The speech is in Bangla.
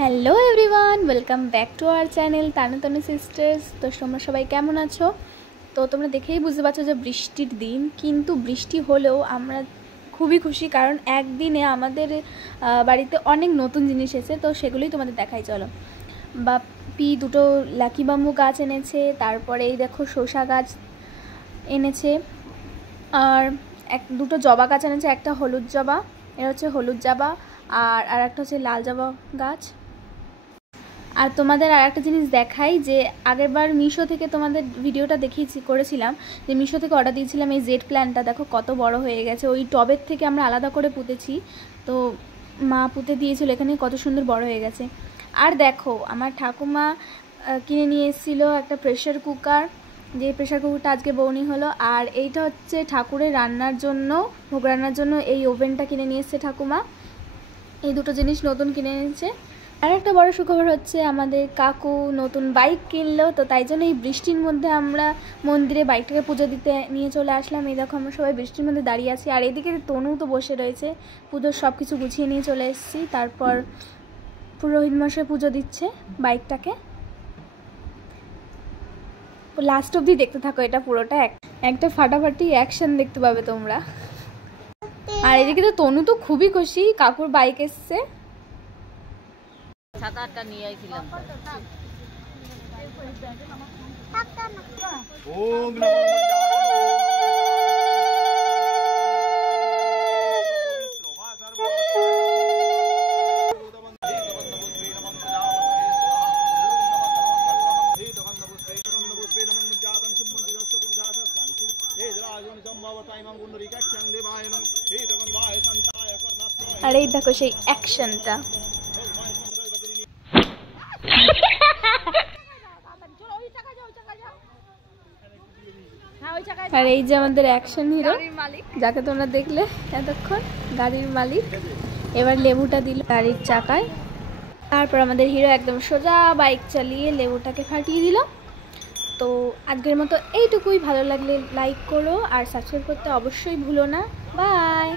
Hello everyone, welcome back to our channel Tanu Tanu sisters. তো তোমরা সবাই কেমন আছো? তো তোমরা দেখেই বুঝতে পারছো যে বৃষ্টির দিন, কিন্তু বৃষ্টি হলেও আমরা খুবই খুশি, কারণ একদিনে আমাদের বাড়িতে অনেক নতুন জিনিস এসেছে। তো সেগুলোই তোমাদের দেখাই, চলো। বাপি দুটো লাকি বাম্বু গাছ এনেছে, তারপরে এই দেখো শসা গাছ এনেছে, আর দুটো জবা গাছ এনেছে, একটা হলুদ জবা, এটা হচ্ছে হলুদ জবা, আর একটা হচ্ছে লাল জবা গাছ। আর তোমাদের আর একটা জিনিস দেখাই, যে আগেরবার মিশো থেকে তোমাদের ভিডিওটা করেছিলাম, যে মিশো থেকে অর্ডার দিয়েছিলাম এই জেড প্ল্যান্টটা, দেখো কত বড় হয়ে গেছে। ওই টবের থেকে আমরা আলাদা করে পুঁতেছি, তো মা পুঁতে দিয়েছিল, এখানে কত সুন্দর বড় হয়ে গেছে। আর দেখো আমার ঠাকুমা কিনে নিয়ে এসেছিলো একটা প্রেশার কুকার, যে প্রেশার কুকারটা আজকে বউনি হলো। আর এইটা হচ্ছে ঠাকুরের রান্নার জন্য, ভোগ রান্নার জন্য এই ওভেনটা কিনে নিয়ে এসেছে ঠাকুমা। এই দুটো জিনিস নতুন কিনে এনেছে। আর একটা বড় সুখবর হচ্ছে, আমাদের কাকু নতুন বাইক কিনলো। তো তাই জন্য এই বৃষ্টির মধ্যে আমরা মন্দিরে বাইকটাকে পুজো দিতে নিয়ে চলে আসলাম। এই দেখো আমরা সবাই বৃষ্টির মধ্যে দাঁড়িয়ে আছি, আর এদিকে তনু তো বসে রয়েছে। পুজোর সব কিছু গুছিয়ে নিয়ে চলে এসেছি। তারপর পুরোহিত মশাই পুজো দিচ্ছে বাইকটাকে। লাস্ট অবধি দেখতে থাকো, এটা পুরোটা একটা ফাটাফাটি অ্যাকশন দেখতে পাবে তোমরা। আর এদিকে তো তনু তো খুবই খুশি, কাকুর বাইক এসছে। ছাতাটা নিয়ে আইছিলাম। ওম নমো আর এই দেখো সেই অ্যাকশনটা। আর এই যে আমাদের অ্যাকশন হিরো, যাকে তোমরা দেখলে এতক্ষণ, গাড়ির মালিক। এবার লেবুটা দিল গাড়ির চাকায়, তারপর আমাদের হিরো একদম সোজা বাইক চালিয়ে লেবুটাকে ফাটিয়ে দিল। তো আজকের মতো এইটুকুই। ভালো লাগলে লাইক করো আর সাবস্ক্রাইব করতে অবশ্যই ভুলো না। বাই।